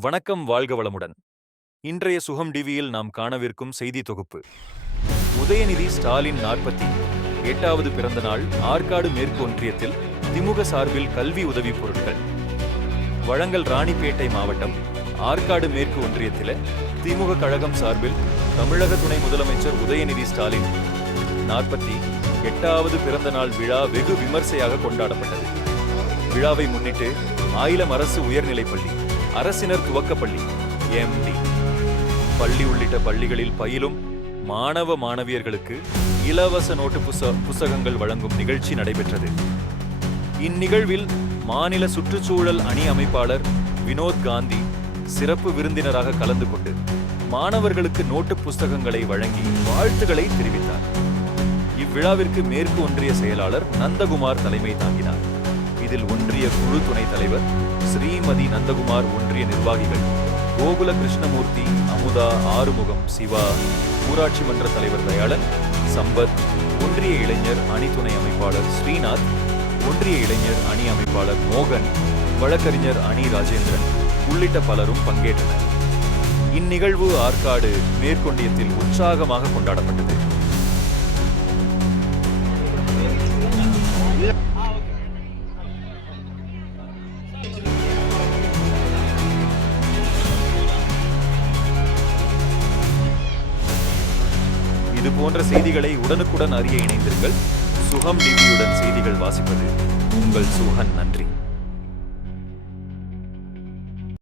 வணக்கம், வாழ்க வளமுடன். இன்றைய சுகம் டிவியில் நாம் காணவிருக்கும் செய்தி தொகுப்பு. உதயநிதி ஸ்டாலின் 48வது பிறந்த நாள். ஆற்காடு மேற்கு ஒன்றியத்தில் திமுக சார்பில் கல்வி உதவி பொருட்கள் வழங்கல். ராணிப்பேட்டை மாவட்டம் ஆற்காடு மேற்கு ஒன்றியத்தில் திமுக கழகம் சார்பில் தமிழக துணை முதலமைச்சர் உதயநிதி ஸ்டாலின் 48வது பிறந்த நாள் விழா வெகு விமர்சையாக கொண்டாடப்பட்டது. விழாவை முன்னிட்டு ஆயிலம் அரசு உயர்நிலைப்பள்ளி, அரசினர் துவக்கப்பள்ளி, எம்டி பள்ளி உள்ளிட்ட பள்ளிகளில் பயிலும் மாணவ மாணவியர்களுக்கு இலவச நோட்டு புத்தகங்கள் வழங்கும் நிகழ்ச்சி நடைபெற்றது. இந்நிகழ்வில் மாநில சுற்றுச்சூழல் அணி அமைப்பாளர் வினோத் காந்தி சிறப்பு விருந்தினராக கலந்து கொண்டு மாணவர்களுக்கு நோட்டு புத்தகங்களை வழங்கி வாழ்த்துக்களை தெரிவித்தார். இவ்விழாவிற்கு மேற்கு ஒன்றிய செயலாளர் நந்தகுமார் தலைமை தாங்கினார். இதில் ஒன்றிய குழு துணைத் தலைவர் ஸ்ரீமதி நந்தகுமார், ஒன்றிய நிர்வாகிகள் கோகுல கிருஷ்ணமூர்த்தி, அமுதா, ஆறுமுகம், சிவா, ஊராட்சி மன்ற தலைவர் தயாளன், சம்பத், ஒன்றிய இளைஞர் அணி துணை அமைப்பாளர் ஸ்ரீநாத், ஒன்றிய இளைஞர் அணி அமைப்பாளர் மோகன், வழக்கறிஞர் அணி ராஜேந்திரன் உள்ளிட்ட பலரும் பங்கேற்றனர். இந்நிகழ்வு ஆற்காடு மேற்கொண்டியத்தில் உற்சாகமாக கொண்டாடப்பட்டது. இது போன்ற செய்திகளை உடனுக்குடன் அறிய இணைந்திருங்கள். சுகம் டிவியுடன் செய்திகள் வாசிப்பது உங்கள் சுகன். நன்றி.